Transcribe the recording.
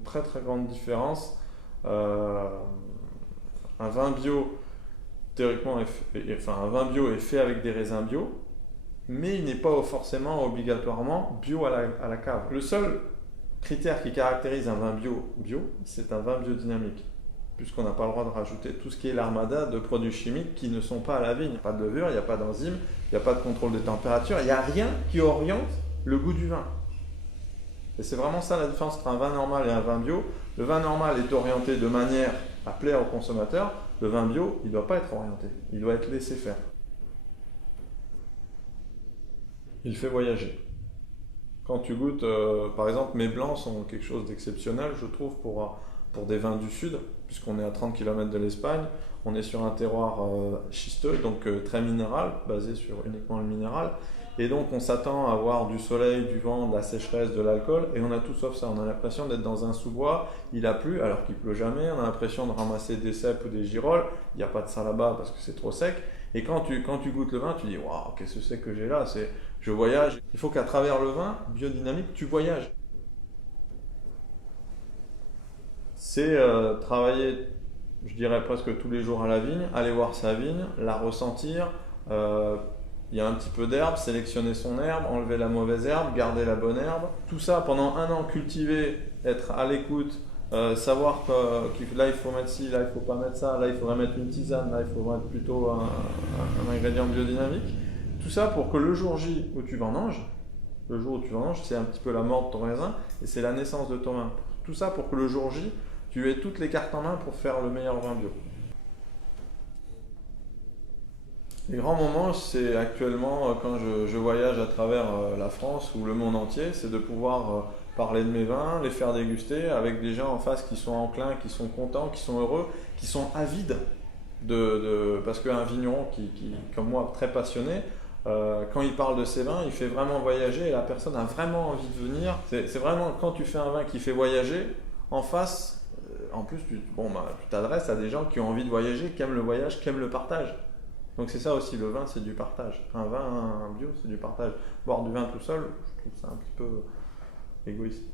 une très très grande différence. Euh, un vin bio, théoriquement, un vin bio est fait avec des raisins bio, mais il n'est pas forcément obligatoirement bio à la cave. Le seul critère qui caractérise un vin bio, c'est un vin biodynamique, puisqu'on n'a pas le droit de rajouter tout ce qui est l'armada de produits chimiques qui ne sont pas à la vigne. Il n'y a pas de levure, il n'y a pas d'enzyme, il n'y a pas de contrôle de température, il n'y a rien qui oriente le goût du vin. Et c'est vraiment ça la différence entre un vin normal et un vin bio. Le vin normal est orienté de manière à plaire au consommateur. Le vin bio, il ne doit pas être orienté, il doit être laissé faire. Il fait voyager. Quand tu goûtes, par exemple, mes blancs sont quelque chose d'exceptionnel, je trouve, pour des vins du sud, puisqu'on est à 30 km de l'Espagne. On est sur un terroir schisteux, donc très minéral, basé sur uniquement le minéral. Et donc on s'attend à avoir du soleil, du vent, de la sécheresse, de l'alcool, et on a tout sauf ça. On a l'impression d'être dans un sous-bois, il a plu alors qu'il pleut jamais, on a l'impression de ramasser des cèpes ou des girolles, il n'y a pas de ça là-bas parce que c'est trop sec. Et quand tu goûtes le vin, tu dis waouh, qu'est-ce que c'est que j'ai là? Je voyage. Il faut qu'à travers le vin biodynamique, tu voyages. C'est travailler, je dirais presque tous les jours à la vigne, aller voir sa vigne, la ressentir. euh, il y a un petit peu d'herbe, sélectionner son herbe, enlever la mauvaise herbe, garder la bonne herbe. Tout ça pendant un an, cultiver, être à l'écoute, savoir que là il faut mettre ci, là il faut pas mettre ça, là il faudrait mettre une tisane, là il faudrait mettre plutôt un ingrédient biodynamique. Tout ça pour que le jour J où tu vendanges, le jour où tu vendanges, c'est un petit peu la mort de ton raisin et c'est la naissance de ton vin. Tout ça pour que le jour J, tu aies toutes les cartes en main pour faire le meilleur vin bio. Les grands moments, c'est actuellement quand je voyage à travers la France ou le monde entier, c'est de pouvoir parler de mes vins, les faire déguster avec des gens en face qui sont enclins, qui sont contents, qui sont heureux, qui sont avides parce qu'un vigneron comme moi, très passionné, quand il parle de ses vins, il fait vraiment voyager et la personne a vraiment envie de venir. C'est vraiment quand tu fais un vin qui fait voyager, en face, en plus, tu t'adresses à des gens qui ont envie de voyager, qui aiment le voyage, qui aiment le partage. Donc c'est ça aussi, le vin c'est du partage. Un vin un bio c'est du partage. Boire du vin tout seul, je trouve ça un petit peu égoïste.